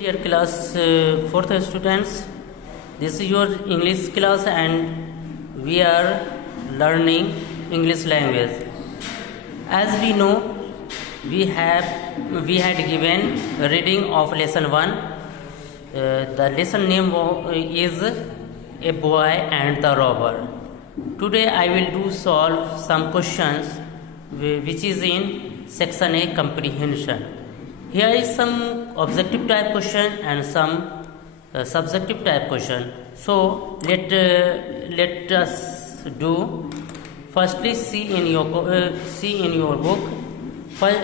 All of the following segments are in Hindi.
Dear class 4th students, this is your English class and we are learning English language. As we know, we had given reading of lesson 1. The lesson name is A Boy and the Robber. Today I will solve some questions which is in section A, comprehension. Here is some objective type question and some subjective type question. So let us do. Firstly, see in your book. First,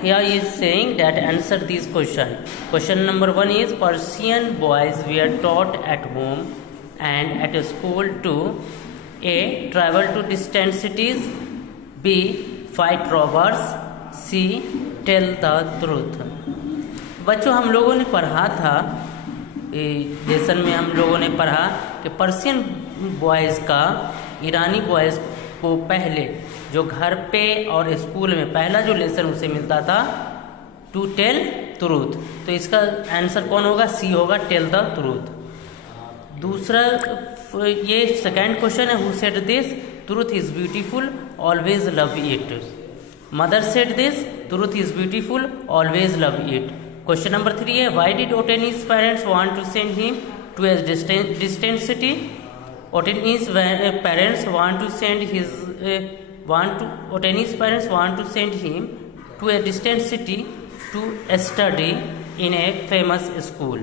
here is saying that answer this question. Question number 1 is Persian boys were taught at home and at school to A. Travel to distant cities, B. Fight robbers, C. Tell the truth. बच्चों, हम लोगों ने पढ़ा था लेसन में, हम लोगों ने पढ़ा कि पर्शियन बॉयज़ का, ईरानी बॉयज़ को पहले जो घर पे और स्कूल में पहला जो लेसन उसे मिलता था टू टेल ट्रूथ. तो इसका आंसर कौन होगा? सी होगा, टेल द ट्रूथ. दूसरा ये सेकेंड क्वेश्चन है, who said this? Truth is beautiful, always love it. Mother said this, truth is beautiful, always love it. Question number 3 है, why did Otanes parents want to send him to a distant city? Otanie's parents want to send him to a distant city to study in a famous school.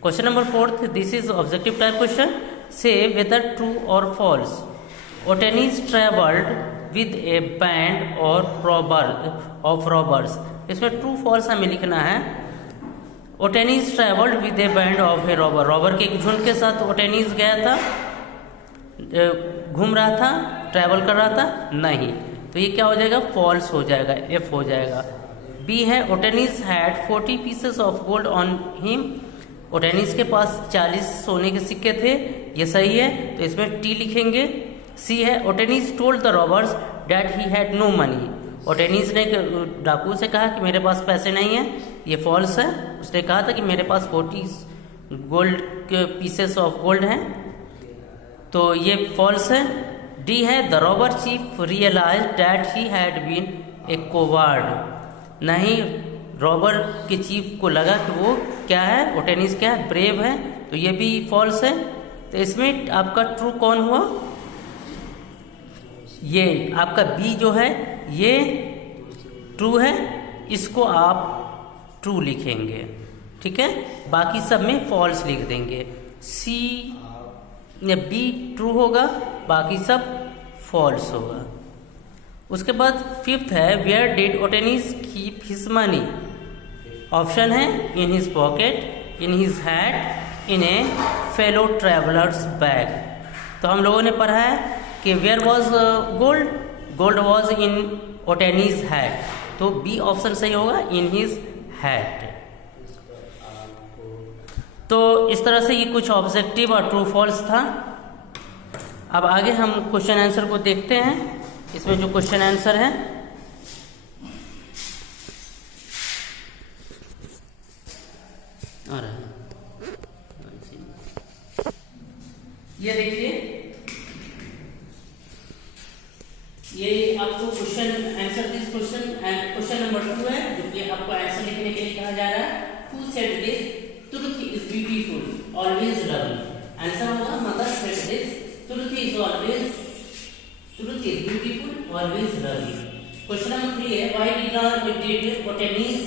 Question number 4, this is objective type question. Say whether true or false. Otanie's traveled with a band of robbers. इसमें true false हमें लिखना है. Otanie's traveled with a band of a robber. Robber के एक झुंड के साथ ओटेनीज गया था, घूम रहा था, ट्रैवल कर रहा था. नहीं, तो ये क्या हो जाएगा? फॉल्स हो जाएगा, एफ हो जाएगा. बी है, Otanes had 40 pieces of gold on him. Otanes के पास 40 सोने के सिक्के थे, ये सही है, तो इसमें टी लिखेंगे. सी है, Otanes told the robbers that he had no money. Otanes ने डाकू से कहा कि मेरे पास पैसे नहीं है, ये फॉल्स है. उसने कहा था कि मेरे पास 40 गोल्ड के पीसेस ऑफ गोल्ड हैं, तो ये फॉल्स है. डी है, the robber chief realize that he had been a coward. नहीं, रॉबर के चीफ को लगा कि वो क्या है, ओटेनीज क्या है, ब्रेव है, तो ये भी फॉल्स है. तो इसमें आपका ट्रू कौन हुआ? ये आपका बी जो है ये ट्रू है, इसको आप ट्रू लिखेंगे, ठीक है. बाकी सब में फॉल्स लिख देंगे. सी या बी ट्रू होगा, बाकी सब फॉल्स होगा. उसके बाद 5th है, where did Otanes keep his money? Option है in his pocket, in his hat, in a fellow travellers bag. तो हम लोगों ने पढ़ा है कि where was gold? Gold was in Otanes hat, तो बी ऑप्शन सही होगा, इन हिज हैट. तो इस तरह से ये कुछ ऑब्जेक्टिव और ट्रू फॉल्स था. अब आगे हम क्वेश्चन आंसर को देखते हैं. इसमें जो क्वेश्चन आंसर है, आ रहा है, ये देखिए, ये आपको question answer this question number 2 है, जो कि आपको आंसर लिखने के लिए कहा जा रहा है. Who said this? Truth is beautiful, always lovely. Answer होगा, mother said this. Truth is beautiful, always lovely. Question number 3 है, why did Otanie's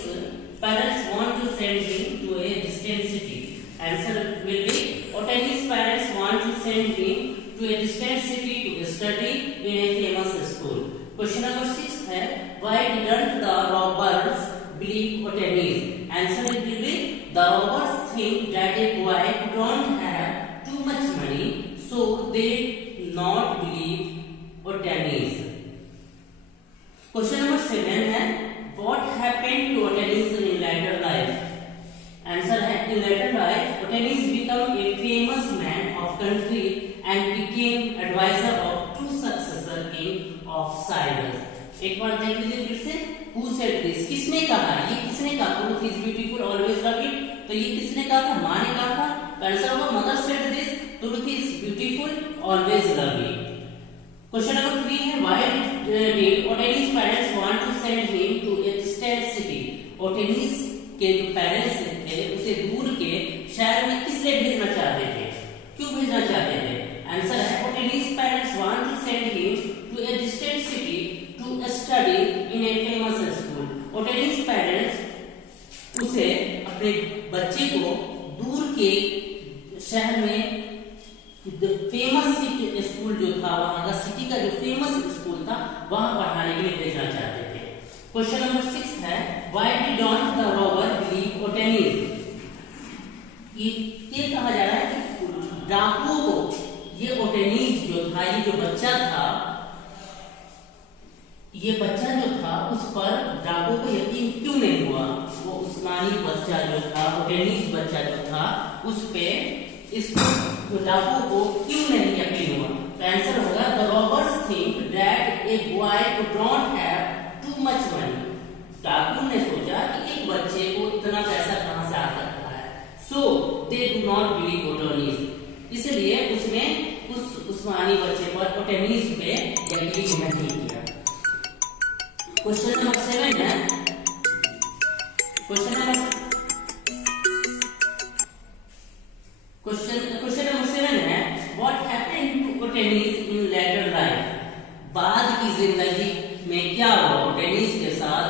parents want to send him to a distant city? Answer will be, Otanie's parents want to send him to a distant city to study in a famous school. Question number 6 है, why didn't the robbers believe Otanie's? Answer will be, the robbers think that a boy don't have too much money, so they not believe Otanie's. Question number 7 है, what happened to Otanie's in later life? Answer है, in later life, Otanie's become a famous man of country and became advisor of 2 successor king of Cyrus. एक बार देख लीजिए फिर से, हु सेड दिस? किसने कहा? ये किसने कहा? Truth is beautiful, always love it. तो ये किसने कहा था, माँ ने कहा था। तो आंसर होगा mother said this, truth is beautiful always lovely. Question number 3 है why did Otanes parents want to send him to a distant city. Otanes के जो पेरेंट्स थे उसे दूर के शहर में किस लिए भेजना चाहते थे, क्यों भेजना चाहते थे। आंसर है Otanes parents want to send him to a distant city to study in a famous school. Otanes parents उसे अपने बच्चे को दूर के शहर में फेमस स्कूल जो था, वहां का सिटी का जो फेमस स्कूल था वहां पढ़ाने के लिए भेजना चाहते थे। क्वेश्चन नंबर 6 है why didn't the robber believe Otanes. ये कहा जा रहा है कि डाकुओं को ये ओटेनिस जो था, ये जो बच्चा था, ये बच्चा जो था उस पर डाकुओं को यकीन क्यों नहीं हुआ। वो उस्मानी बच्चा जो था, ओटेनिस बच्चा जो था, उस पे इस डाकुओं को क्यों नहीं यकीन हुआ। तो आंसर होगा the robbers think that a boy could not have too much money. डाकू ने सोचा कि एक बच्चे को इतना पैसा कहां से आ सकता है, सो दे डू नॉट बिलीव ओटेनिस, इसलिए उसने उस उस्मानी बच्चे पर ओटेनिस पे यकीन नहीं किया। क्वेश्चन नंबर 7 है क्वेश्चन नंबर 7 है what happened to Otanes in later life. बाद की जिंदगी में क्या हुआ, ओटेनिस के साथ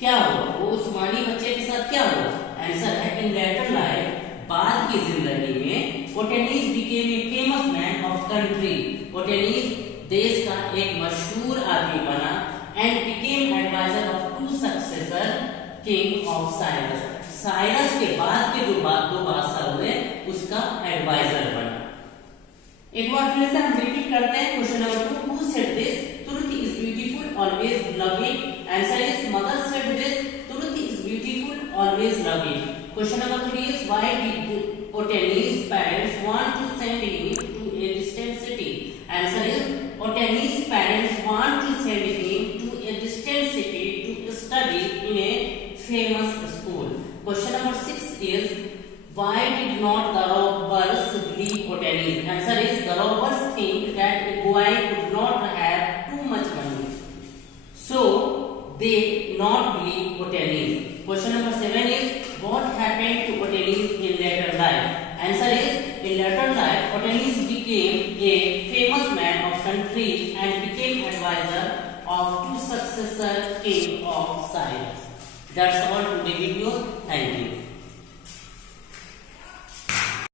क्या हुआ, वो उस्मानी बच्चे के साथ क्या हुआ। आंसर है इन लेटर लाइफ, बाद की जिंदगी में Otanes became a famous man of country. Otanes देश का एक मशहूर आदमी बना and became adviser of 2 successor king of Cyrus. Cyrus के बाद के जो दो बादशाह हुए उसका एडवाइजर बना। एक बार फिर से हम रिपीट करते हैं question number 2 who said this, truth is beautiful always love it. Answer is mother said this, truth is beautiful always love it. Question number 3 is why did Otanes parents want to send him to a distant city. Answer is Otanes parents want to send him to a distant city to study in a famous school. Question number 6 is why did not the robbers believe Otenis? Answer is the robbers think that a boy could not have too much money, so they not believe Otenis. Question number 7 is what happened to Otenis in later life? Answer is in later life Otenis became a famous man of country and became advisor of 2 successor king of Cyrus. That's all.